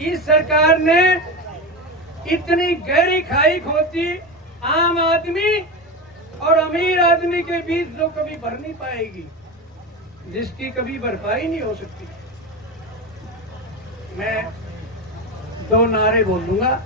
इस सरकार ने इतनी गहरी खाई खोदी, आम आदमी और अमीर आदमी के बीच जो कभी भर नहीं पाएगी, जिसकी कभी भरपाई नहीं हो सकती। मैं 2 नारे बोलूंगा,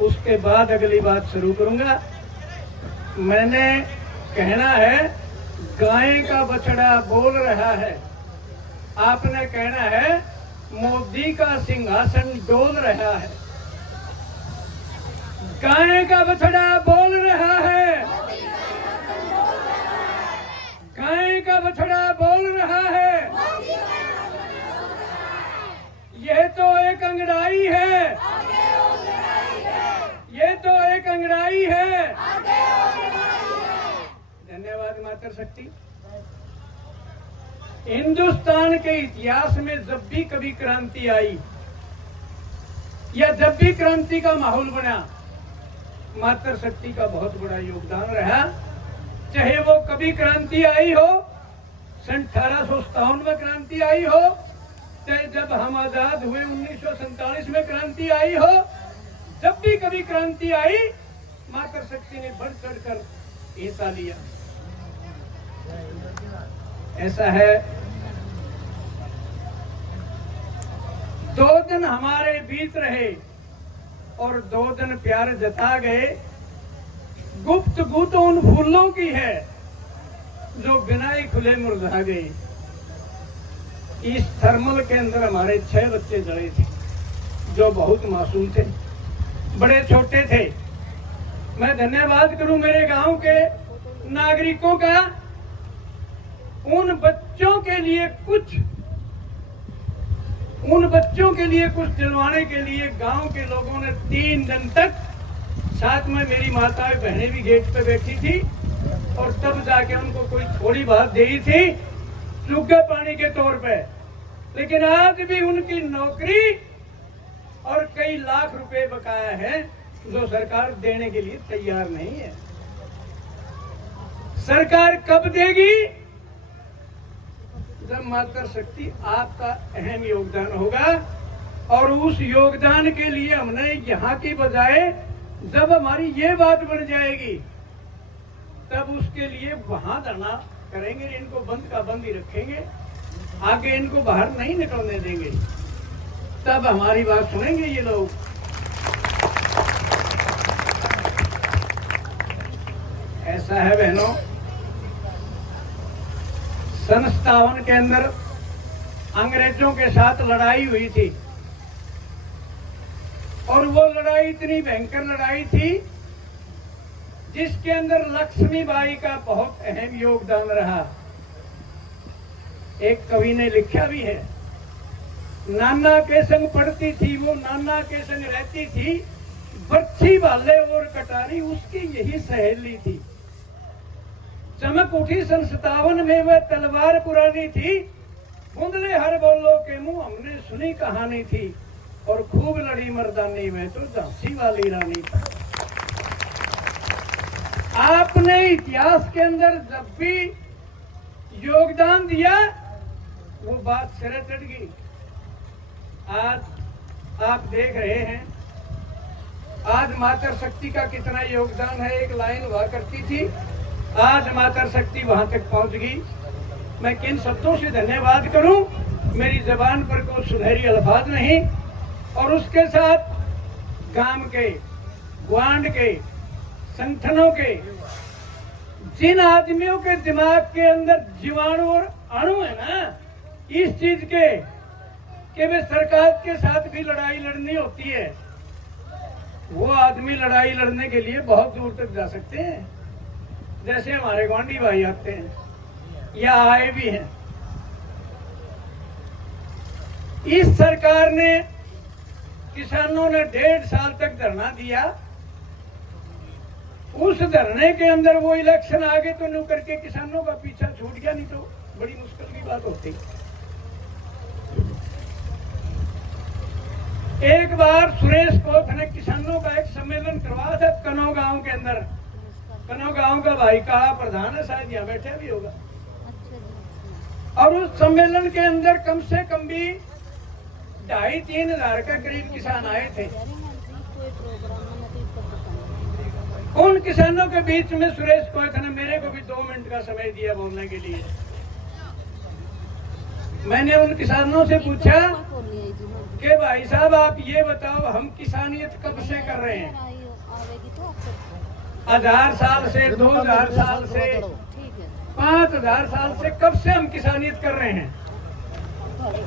उसके बाद अगली बात शुरू करूंगा। मैंने कहना है, गाय का बछड़ा बोल रहा है। आपने कहना है, मोदी का सिंहासन डोल रहा है। गाय का बछड़ा बोल रहा है, गाय का बछड़ा बोल रहा है। यह तो एक अंगड़ाई है, ये तो एक अंगड़ाई है। धन्यवाद मातर शक्ति। हिंदुस्तान के इतिहास में जब भी कभी क्रांति आई या जब भी क्रांति का माहौल बना, मातर शक्ति का बहुत बड़ा योगदान रहा। चाहे वो कभी क्रांति आई हो, सन 1857 में क्रांति आई हो, चाहे जब हम आजाद हुए 1947 में क्रांति आई हो, जब भी कभी क्रांति आई, मातर शक्ति ने बढ़ चढ़कर हिस्सा लिया। ऐसा है, 2 दिन हमारे बीत रहे और 2 दिन प्यार जता गए। गुफ्तगू तो उन फूलों की है जो बिना ही खुले मुरझा गए। इस थर्मल के अंदर हमारे 6 बच्चे जड़े थे जो बहुत मासूम थे, बड़े छोटे थे। मैं धन्यवाद करूं मेरे गांव के नागरिकों का, उन बच्चों के लिए कुछ दिलवाने के लिए गांव के लोगों ने 3 दिन तक, साथ में मेरी माताएं बहनें भी गेट पे बैठी थी, और तब जाके उनको कोई थोड़ी बात दी थी सूखे पानी के तौर पे। लेकिन आज भी उनकी नौकरी और कई लाख रुपए बकाया है जो सरकार देने के लिए तैयार नहीं है। सरकार कब देगी? जब मातर शक्ति आपका अहम योगदान होगा, और उस योगदान के लिए हमने यहाँ की बजाय जब हमारी ये बात बन जाएगी, तब उसके लिए वहां धरना करेंगे। इनको बंद का बंद ही रखेंगे, आगे इनको बाहर नहीं निकलने देंगे। तब हमारी बात सुनेंगे ये लोग। ऐसा है बहनों, सन 57 के अंदर अंग्रेजों के साथ लड़ाई हुई थी, और वो लड़ाई इतनी भयंकर लड़ाई थी जिसके अंदर लक्ष्मीबाई का बहुत अहम योगदान रहा। एक कवि ने लिखा भी है, नाना के संग पढ़ती थी वो, नाना के संग रहती थी, बच्ची भाले और कटारी उसकी यही सहेली थी। चमक उठी सन 57 में वह तलवार पुरानी थी, बूंदले हर बोलो के मुंह हमने सुनी कहानी थी, और खूब लड़ी मर्दानी में तो झांसी वाली रानी थी। आपने इतिहास के अंदर जब भी योगदान दिया, वो बात सिरे चढ़ गई। आज आप देख रहे हैं, आज मातर शक्ति का कितना योगदान है। एक लाइन हुआ करती थी, आज मातर शक्ति वहां तक पहुंच गई। मैं किन शब्दों से धन्यवाद करूं, मेरी जबान पर कोई सुनहरी अल्फाज नहीं। और उसके साथ गांव के, ग्वांड के, संगठनों के, जिन आदमियों के दिमाग के अंदर जीवाणु और अणु है ना इस चीज के, कि वे सरकार के साथ भी लड़ाई लड़नी होती है, वो आदमी लड़ाई लड़ने के लिए बहुत दूर तक जा सकते हैं। जैसे हमारे ग्वांडी भाई आते हैं या आए भी हैं। इस सरकार ने, किसानों ने 1.5 साल तक धरना दिया। उस धरने के अंदर वो इलेक्शन आ गए तो नु करके किसानों का पीछा छूट गया, नहीं तो बड़ी मुश्किल की बात होती। एक बार सुरेश कोथ ने किसानों का एक सम्मेलन करवाया था कनौ गांव के अंदर। कनौ गांव का भाई का प्रधान है, शायद यहाँ बैठा भी होगा। और उस सम्मेलन के अंदर कम से कम भी 2,500-3 हज़ार का करीब किसान आए थे। उन किसानों के बीच में सुरेश कोयथ ने मेरे को भी 2 मिनट का समय दिया बोलने के लिए। मैंने उन किसानों से पूछा कि भाई साहब आप ये बताओ, हम किसानियत कब से कर रहे हैं? 1000 साल से, 2000 साल से, 5000 साल से, कब से हम किसानियत कर रहे हैं?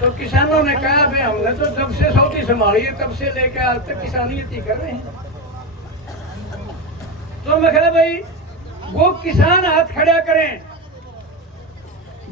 तो किसानों ने कहा भाई हमने तो जब से सौदी संभाली है तब से लेकर आज तक किसानियत ही कर रहे हैं। तो मैं कहा भाई वो किसान हाथ खड़ा करें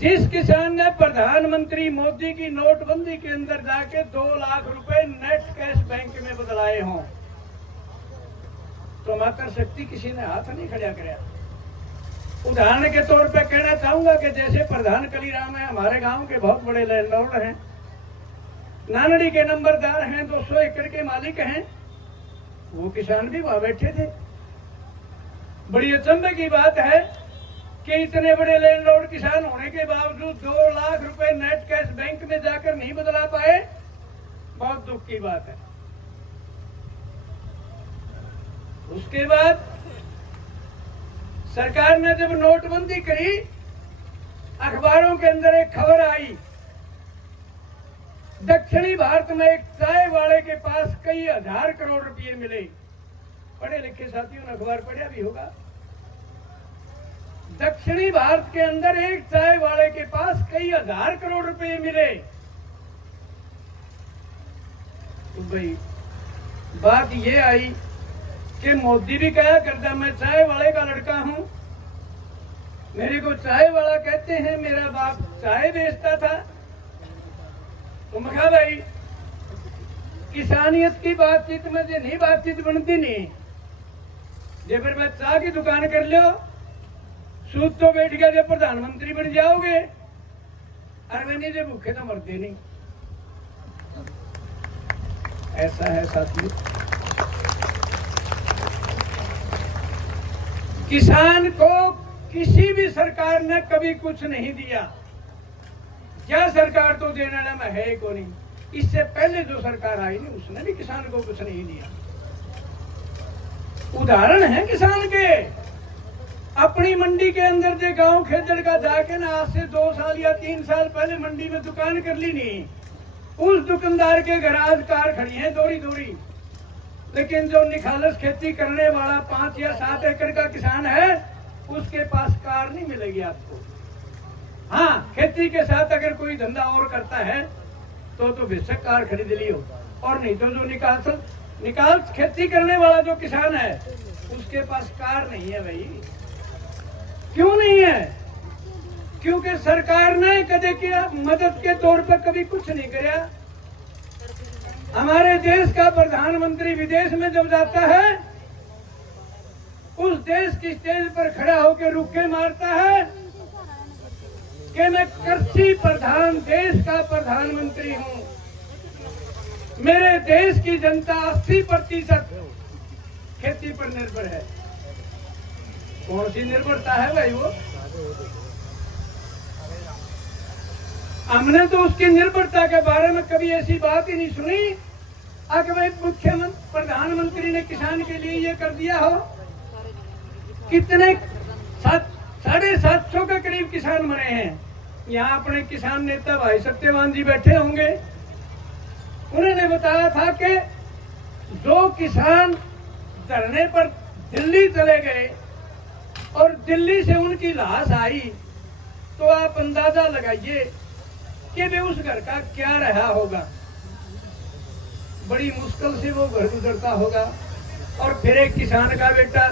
जिस किसान ने प्रधानमंत्री मोदी की नोटबंदी के अंदर जाके 2 लाख रुपए नेट कैश बैंक में बदलाए हों। तो मात्र शक्ति किसी ने हाथ नहीं खड़ा कराया। उदाहरण के तौर पे कहना चाहूंगा कि जैसे प्रधान कलीराम है, हमारे गांव के बहुत बड़े लैंडलॉर्ड हैं, नानड़ी के नंबरदार हैं, 200 एकड़ के मालिक हैं, वो किसान भी वहां बैठे थे। बड़ी अचंभे की बात है कि इतने बड़े लैंडलॉर्ड किसान होने के बावजूद 2 लाख रुपए नेट कैश बैंक में जाकर नहीं बदला पाए। बहुत दुख की बात है। उसके बाद सरकार ने जब नोटबंदी करी, अखबारों के अंदर एक खबर आई, दक्षिणी भारत में एक चाय वाले के पास कई 1000 करोड़ रुपए मिले। पढ़े लिखे साथियों ने अखबार पढ़ा भी होगा। दक्षिणी भारत के अंदर एक चाय वाले के पास कई 1000 करोड़ रुपए मिले। तो भाई बात ये आई कि मोदी भी कहा करता मैं चाय वाले का लड़का हूं, मेरे को चाय वाला कहते हैं, मेरा बाप चाय बेचता था। तो मैं कहा भाई किसानियत की बातचीत में जो नहीं बातचीत बनती नहीं, जब फिर मैं चाय की दुकान कर लो, सूद तो बैठ गया जब प्रधानमंत्री बन जाओगे, अरे नहीं जब भूखे तो मरते नहीं। ऐसा है साथियों। किसान को किसी भी सरकार ने कभी कुछ नहीं दिया। क्या सरकार तो देने वाला में है को नहीं। इससे पहले जो सरकार आई नहीं उसने भी किसान को कुछ नहीं दिया। उदाहरण है किसान के। अपनी मंडी के अंदर जो गांव खेजड़ का जाके ना आज से 2 साल या 3 साल पहले मंडी में दुकान कर ली नहीं, उस दुकानदार के घर आज कार खड़ी है दौड़ी दौड़ी। लेकिन जो निखालस खेती करने वाला 5 या 7 एकड़ का किसान है, उसके पास कार नहीं मिलेगी आपको। हाँ, खेती के साथ अगर कोई धंधा और करता है तो बेशक कार खरीद लियो, और नहीं तो जो निकाल खेती करने वाला जो किसान है उसके पास कार नहीं है। भाई क्यों नहीं है? क्योंकि सरकार ने कदे किया मदद के तौर पर कभी कुछ नहीं किया। हमारे देश का प्रधानमंत्री विदेश में जब जाता है, उस देश की स्टेज पर खड़ा होकर रुके मारता है कि मैं कृषि प्रधान देश का प्रधानमंत्री हूं, मेरे देश की जनता 80% खेती पर निर्भर है। कौन सी निर्भरता है भाई वो? हमने तो उसकी निर्भरता के बारे में कभी ऐसी बात ही नहीं सुनी कि भाई मुख्यमंत्री प्रधानमंत्री ने किसान के लिए ये कर दिया हो। कितने 750 के करीब किसान मरे हैं। यहाँ अपने किसान नेता भाई सत्यवान जी बैठे होंगे, उन्होंने बताया था कि जो किसान धरने पर दिल्ली चले गए और दिल्ली से उनकी लाश आई, तो आप अंदाजा लगाइए कि वे उस घर का क्या रहा होगा। बड़ी मुश्किल से वो घर गुजरता होगा। और फिर एक किसान का बेटा,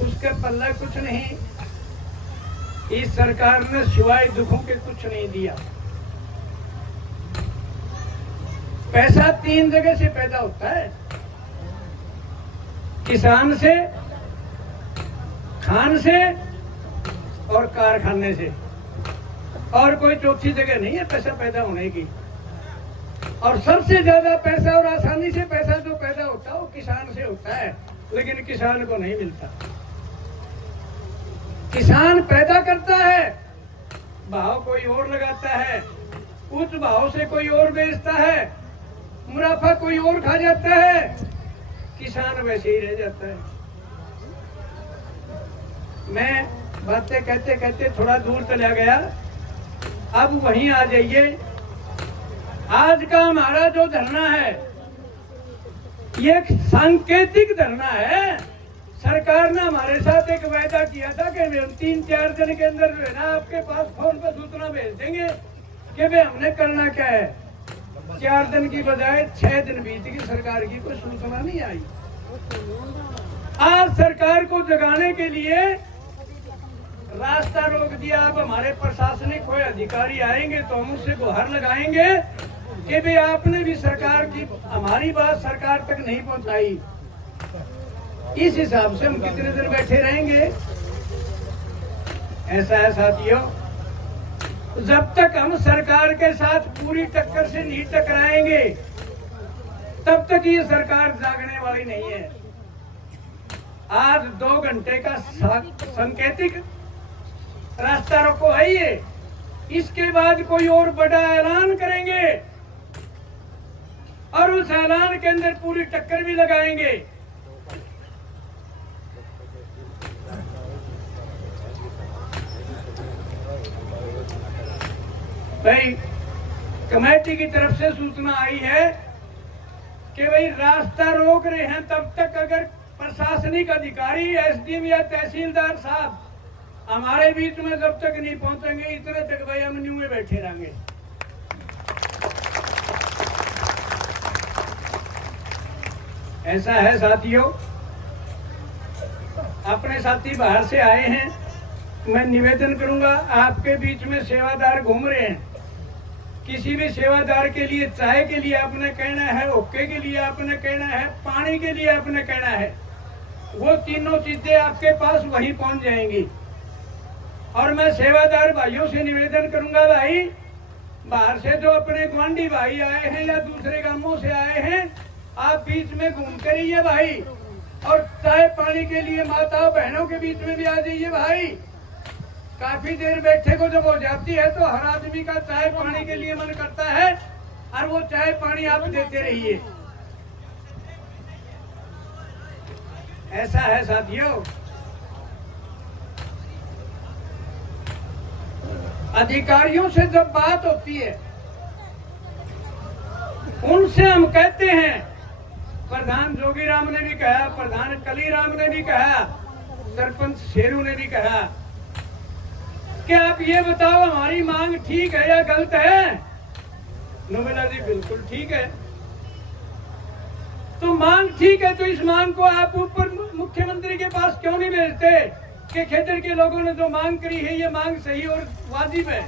उसके पल्ले कुछ नहीं। इस सरकार ने सिवाय दुखों के कुछ नहीं दिया। पैसा 3 जगह से पैदा होता है, किसान से, खान से और कारखाने से, और कोई चौथी जगह नहीं है पैसा पैदा होने की। और सबसे ज्यादा पैसा और आसानी से पैसा जो पैदा होता है वो किसान से होता है, लेकिन किसान को नहीं मिलता। किसान पैदा करता है, भाव कोई और लगाता है, उच्च भाव से कोई और बेचता है, मुनाफा कोई और खा जाता है, किसान वैसे ही रह जाता है। मैं बातें कहते कहते थोड़ा दूर चला गया, अब वहीं आ जाइए। आज का हमारा जो धरना है ये एक सांकेतिक धरना है। सरकार ने हमारे साथ एक वायदा किया था कि हम 3-4 दिन के अंदर जो है ना आपके पास फोन पर सूचना भेज देंगे कि भाई हमने करना क्या है। 4 दिन की बजाय 6 दिन बीत गई, सरकार की कोई सूचना नहीं आई। आज सरकार को जगाने के लिए रास्ता रोक दिया। अब हमारे प्रशासनिक कोई अधिकारी आएंगे तो हम उससे गुहार लगाएंगे कि भाई आपने भी सरकार की हमारी बात सरकार तक नहीं पहुंचाई। इस हिसाब से हम कितने दिन बैठे रहेंगे? ऐसा है साथियों, जब तक हम सरकार के साथ पूरी टक्कर से नहीं टकराएंगे तब तक ये सरकार जागने वाली नहीं है। आज 2 घंटे का सांकेतिक रास्ता रोको है ये, इसके बाद कोई और बड़ा ऐलान करेंगे और उस ऐलान के अंदर पूरी टक्कर भी लगाएंगे। भाई कमेटी की तरफ से सूचना आई है कि भाई रास्ता रोक रहे हैं तब तक अगर प्रशासनिक अधिकारी एसडीएम या तहसीलदार साहब हमारे बीच में जब तक नहीं पहुंचेंगे इतने तक भाई हम न्यू में बैठे रहेंगे। ऐसा है साथियों, अपने साथी बाहर से आए हैं, मैं निवेदन करूंगा आपके बीच में सेवादार घूम रहे हैं। किसी भी सेवादार के लिए चाय के लिए आपने कहना है, ओके के लिए आपने कहना है, पानी के लिए आपने कहना है, वो तीनों चीजें आपके पास वहीं पहुंच जाएंगी। और मैं सेवादार भाइयों से निवेदन करूंगा, भाई बाहर से जो अपने गुआंढी भाई आए हैं या दूसरे गांवों से आए हैं, आप बीच में घूम कर रहिए भाई, और चाय पानी के लिए माताओं बहनों के बीच में भी आ जाइए भाई। काफी देर बैठे को जब हो जाती है तो हर आदमी का चाय पानी के लिए मन करता है, और वो चाय पानी आप देते रहिए। ऐसा है साथियों, अधिकारियों से जब बात होती है उनसे हम कहते हैं, प्रधान जोगीराम ने भी कहा, प्रधान कलीराम ने भी कहा, सरपंच शेरू ने भी कहा कि आप ये बताओ हमारी मांग ठीक है या गलत है? नोबेला जी बिल्कुल ठीक है। तो मांग ठीक है तो इस मांग को आप ऊपर मुख्यमंत्री के पास क्यों नहीं भेजते कि खेतर के लोगों ने जो मांग करी है ये मांग सही और वाजिब है?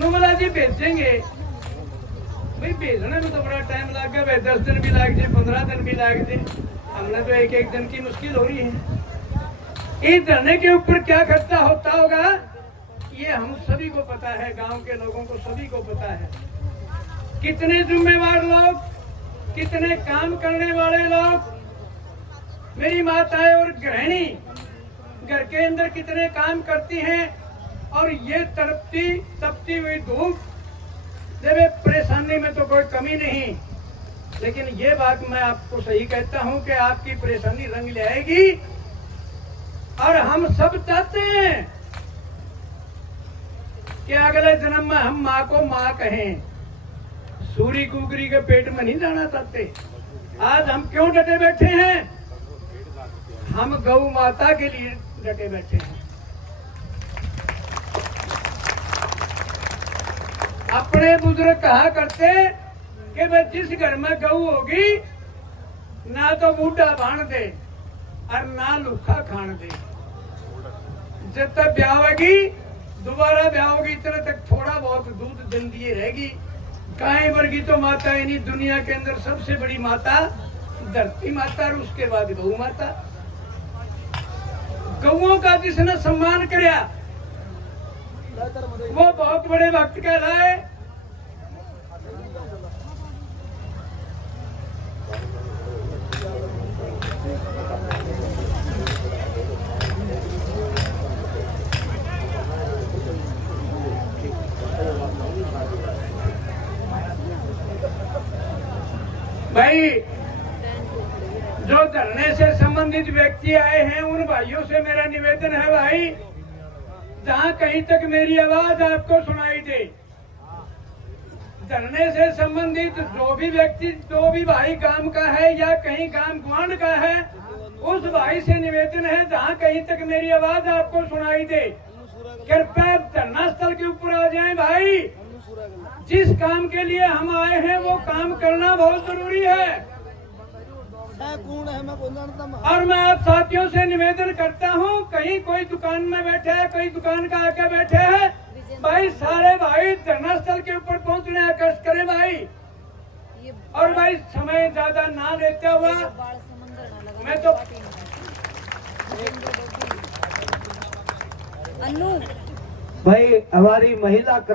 नोबेला जी भेजेंगे भाई, भेजने में तो बड़ा टाइम लग गया, 10 दिन भी लग जाए, 15 दिन भी लग जाए, हमने तो एक दिन की मुश्किल हो रही है। इस धरने के ऊपर क्या खर्चा होता होगा ये हम सभी को पता है, गांव के लोगों को सभी को पता है। कितने जिम्मेवार लोग, कितने काम करने वाले लोग, मेरी माताएं और गृहिणी घर के अंदर कितने काम करती हैं, और ये तपती हुई धूप, जब परेशानी में तो कोई कमी नहीं, लेकिन ये बात मैं आपको सही कहता हूं कि आपकी परेशानी रंग ले आएगी। और हम सब चाहते हैं कि अगले जन्म में हम माँ को माँ कहें, सूरी कुकरी के पेट में नहीं जाना चाहते। आज हम क्यों डटे बैठे हैं? हम गौ माता के लिए डटे बैठे हैं। अपने बुजुर्ग कहा करते कि भाई जिस घर में गौ होगी ना तो बूढ़ा बांध दे और ना लुखा खान दे। जब तक ब्याह होगी, दोबारा ब्याह होगी, इतने तक थोड़ा बहुत दूध दिन दिए रहेगी। गाय वर्गी तो माता है नहीं, दुनिया के अंदर सबसे बड़ी माता धरती माता और उसके बाद गौ माता। गौओं का जिसने सम्मान किया वो बहुत बड़े भक्त कहलाए। भाई जो धरने से संबंधित व्यक्ति आए हैं उन भाइयों से मेरा निवेदन है भाई, जहां कहीं तक मेरी आवाज आपको सुनाई दे, धरने से संबंधित जो भी व्यक्ति, जो भी भाई गांव का है या कहीं गांव गुआंढ का है, उस भाई से निवेदन है जहां कहीं तक मेरी आवाज आपको सुनाई दे, कृपया धरना स्थल के ऊपर आ जाएं भाई। जिस काम के लिए हम आए हैं वो काम करना बहुत जरूरी है। और मैं आप साथियों से निवेदन करता हूँ, कहीं कोई दुकान में बैठे है, कोई दुकान का आके बैठे है भाई, सारे भाई धरना स्थल के ऊपर पहुँचने का कष्ट करें भाई। और भाई समय ज्यादा ना लेते हुए मैं तो भाई हमारी महिला